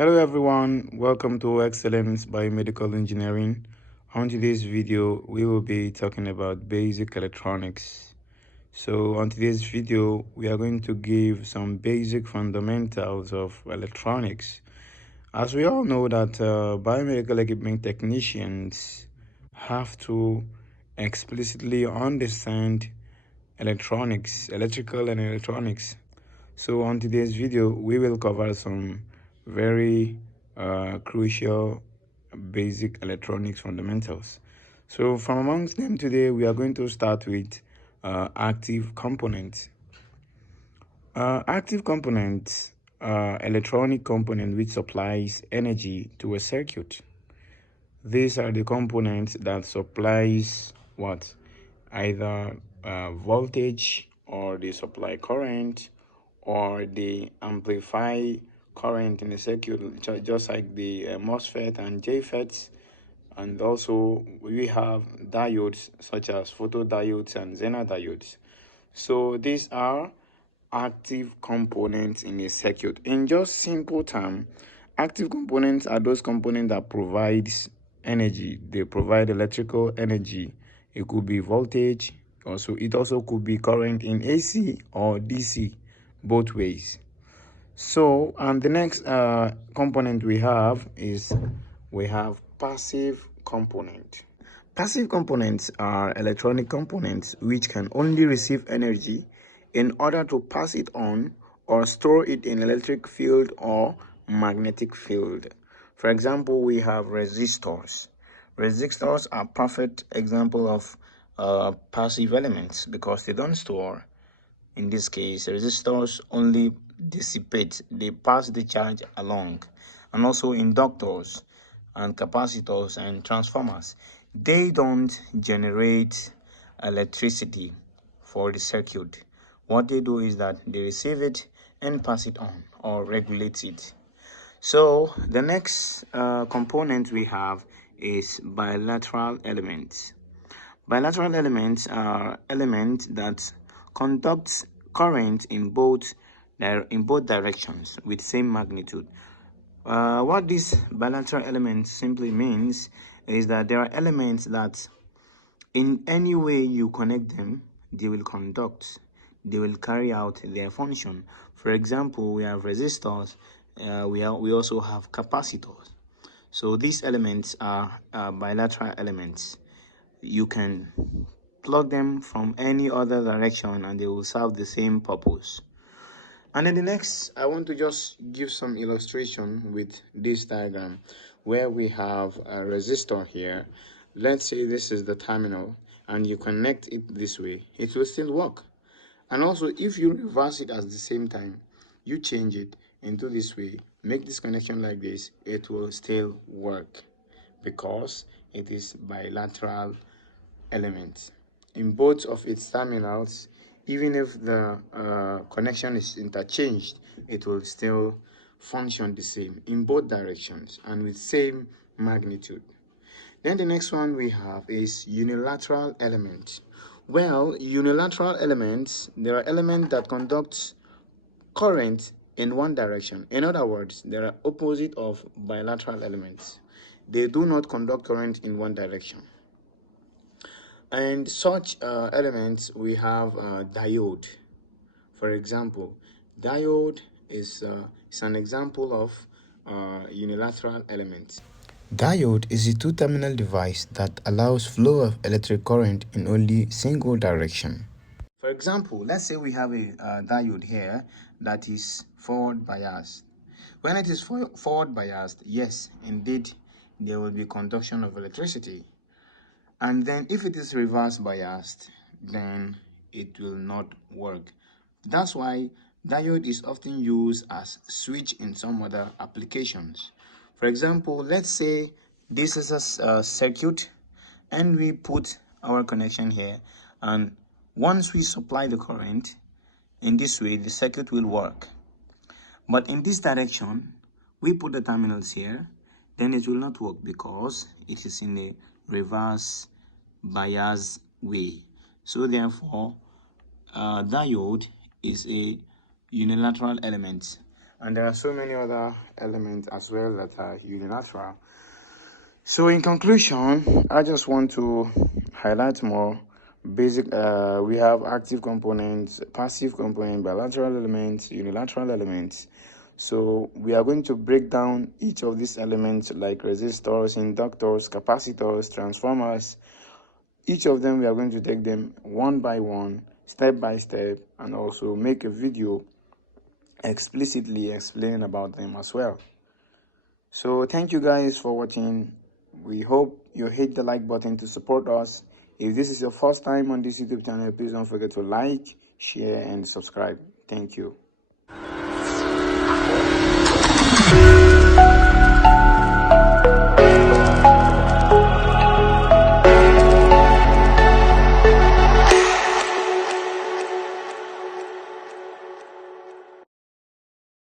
Hello everyone, welcome to Excellence Biomedical Engineering. On today's video, we will be talking about basic electronics. So on today's video, we are going to give some basic fundamentals of electronics. As we all know that biomedical equipment technicians have to explicitly understand electronics, electrical and electronics. So on today's video, we will cover some very crucial basic electronics fundamentals. So from amongst them today, we are going to start with active components. Active components are electronic component which supplies energy to a circuit. These are the components that supplies what? Either voltage, or they supply current, or they amplify current in the circuit, just like the MOSFET and JFETs. And also we have diodes such as photodiodes and Zener diodes. So these are active components in a circuit. In just simple term, active components are those components that provides energy. They provide electrical energy. It could be voltage. It also could be current in AC or DC, both ways. So, and the next component we have is passive component. Passive components are electronic components which can only receive energy in order to pass it on or store it in electric field or magnetic field. For example, we have resistors. Resistors are perfect example of passive elements because they don't store. In this case, resistors only dissipate, they pass the charge along. And also inductors and capacitors and transformers, they don't generate electricity for the circuit. What they do is that they receive it and pass it on or regulate it. So the next component we have is bilateral elements. Bilateral elements are elements that conduct current in both directions with same magnitude. What this bilateral element simply means is that there are elements that in any way you connect them, they will conduct, they will carry out their function. For example, we have resistors, we also have capacitors. So these elements are bilateral elements. You can plug them from any other direction and they will serve the same purpose. And then the next, I want to just give some illustration with this diagram where we have a resistor here. Let's say this is the terminal and you connect it this way, it will still work. And also if you reverse it at the same time, you change it into this way, make this connection like this, it will still work because it is bilateral element. In both of its terminals, even if the connection is interchanged, it will still function the same in both directions and with same magnitude. Then the next one we have is unilateral element. Well, unilateral elements, there are elements that conduct current in one direction. In other words, they are opposite of bilateral elements. They do not conduct current in one direction. And such elements we have diode. For example, diode is an example of unilateral element. Diode is a two-terminal device that allows flow of electric current in only single direction. For example, let's say we have a diode here that is forward biased. When it is forward biased, yes, indeed, there will be conduction of electricity. And then if it is reverse biased, then it will not work. That's why diode is often used as switch in some other applications. For example, let's say this is a circuit and we put our connection here, and once we supply the current in this way, the circuit will work. But in this direction, we put the terminals here, then it will not work because it is in a reverse bias way. So therefore, diode is a unilateral element. And there are so many other elements as well that are unilateral. So in conclusion, I just want to highlight more basic. We have active components, passive component, bilateral elements, unilateral elements. So we are going to break down each of these elements like resistors, inductors, capacitors, transformers. Each of them, we are going to take them one by one, step by step, and also make a video explicitly explaining about them as well. So thank you guys for watching. We hope you hit the like button to support us. If this is your first time on this YouTube channel, please don't forget to like, share, and subscribe. Thank you.